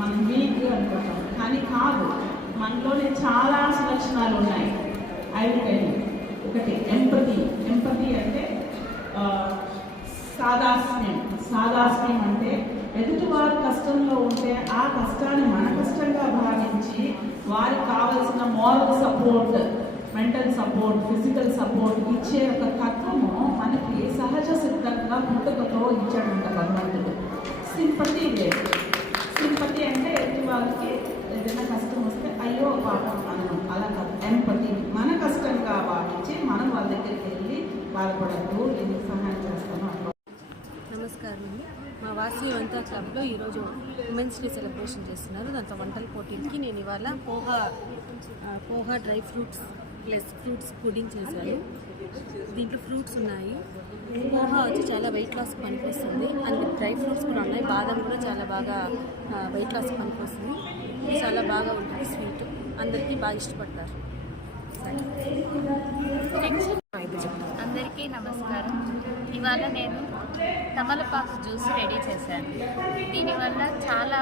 మనం వీక్ అనుకుంటాం, కానీ కాదు. మనలోనే చాలా లక్షణాలు ఉన్నాయి. అవి ఒకటి ఎంపతి. ఎంపతి అంటే సాదాస్యం అంటే ఎదుటివారి కష్టంలో ఉంటే ఆ కష్టాన్ని మన కష్టంగా భావించి వారికి కావలసిన moral support, mental support, physical support ఇచ్చే ఒక తత్వము మనకి సహజ సిద్ధంగా పుట్టుకతో ఇచ్చాడంట భగవంతుడు. సింపతి లేదు. సింపతి అంటే ఎదుటివారికి ఏదైనా కష్టం వస్తే అయ్యో పాపం అనడం, అలా కాదు. ఎంపతి మన కష్టంగా భావించి మనం వాళ్ళ దగ్గరికి వెళ్ళి బాధపడద్దు, ఎందుకు సహాయం చేస్తామో అనుకో. నమస్కారం అండి. మా వాసి వంతా క్లబ్లో ఈరోజు ఉమెన్స్ డే సెలబ్రేషన్ చేస్తున్నారు. దాంట్లో వంటల పోటీలకి నేను ఇవాళ poha dry fruits plus fruits pudding చేశాను. దీంట్లో ఫ్రూట్స్ ఉన్నాయి. పోహా వచ్చి చాలా వెయిట్ లాస్ పనికొస్తుంది. అండ్ డ్రై ఫ్రూట్స్ కూడా ఉన్నాయి. బాదం కూడా చాలా బాగా వెయిట్ లాస్ పనికొస్తుంది. చాలా బాగా ఉంటుంది స్వీట్. అందరికీ బాగా ఇష్టపడతారు. అందరికీ నమస్కారం. ఇవాళ నేను తమలపాకు జ్యూస్ రెడీ చేశాను. దీనివల్ల చాలా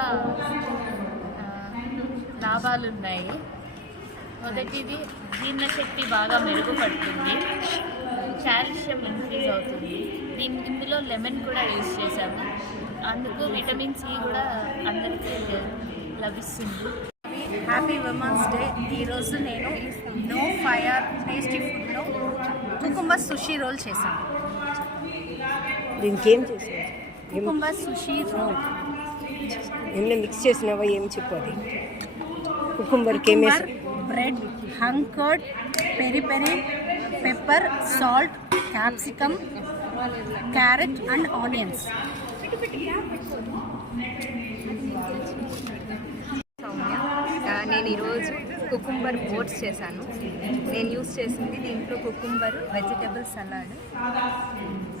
లాభాలు ఉన్నాయి. మొదటిది జీర్ణశక్తి బాగా మెరుగుపడుతుంది, కాల్షియం ఇంక్రీజ్ అవుతుంది. ఇందులో లెమన్ కూడా యూజ్ చేశాము, అందుకు విటమిన్ సి కూడా అందరికీ లభిస్తుంది. Happy women's day. ఈరోజు నేను నో ఫైర్ టేస్టీ ఫుడ్లో కుకుంబర్ సుషీ రోల్ చేశాను. దీనికి ఏం చేసావు? కుకుంబర్ సుషీ రోల్ ఏమైనా మిక్స్ చేసినావా? ఏం చెప్పాలి? కుకుంబర్కి ఏం వేసావు? Bread, hung curd, peri peri, pepper, salt, capsicum, carrot and onions. నేను ఈరోజు కుకుంబర్ ఓట్స్ చేశాను. నేను యూస్ చేసింది దీంట్లో cucumber, vegetable salad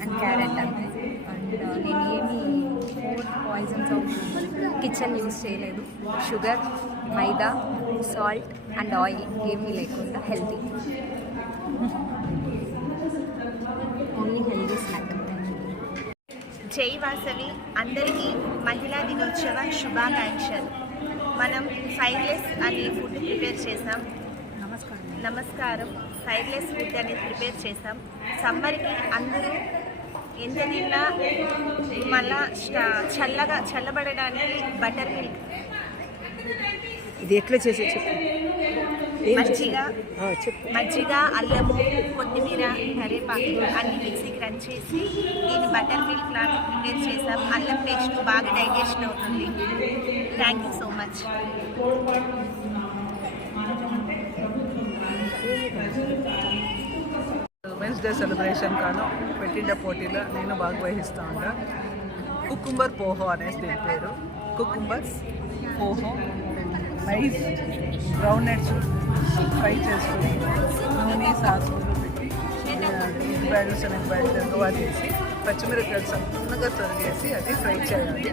and carrot అంతే. అండ్ నేను ఏమీ food poisons of kitchen use చేయలేదు. Sugar, maida, salt and oil ఏమీ లేకుండా హెల్తీ, ఓన్లీ హెల్తీ స్నాక్. జై వాసవి. అందరికీ మహిళా దినోత్సవ శుభాకాంక్షలు. మనం ఫైర్లెస్ అనే ఫుడ్ ప్రిపేర్ చేసాం. నమస్కారం. ఫైర్లెస్ ఫుడ్ అనేది ప్రిపేర్ చేసాం. సమ్మర్కి అందరూ ఎంత తిన్నా మళ్ళా చల్లబడడానికి బటర్ మిల్క్, ఇది ఎట్లా చేసి చెప్పు. మజ్జిగ, అల్లము, కొత్తిమీర, కరివేపాకు అన్ని మిక్సీకి రన్ చేసి దీన్ని బటర్ మిల్క్ లాగా ప్రిపేర్ చేసాం. అల్లం పేస్ట్ బాగా డైజెషన్ అవుతుంది. Thank you so much. Women's day celebration కాను పెట్టిన పోటీలో నేను భాగవహిస్తూ ఉంటా. కుకుంబర్ పోహో అనేసి దీని పేరు. Cucumbers, poha, rice, ground nuts fry చేసుకుని నూనె, సాసులు పెట్టి ఉల్లిపాయలు, శనగపాయలు తెగవా చేసి పచ్చిమిరపకాయలు సన్నగా తొరిగేసి అది ఫ్రై చేయాలి.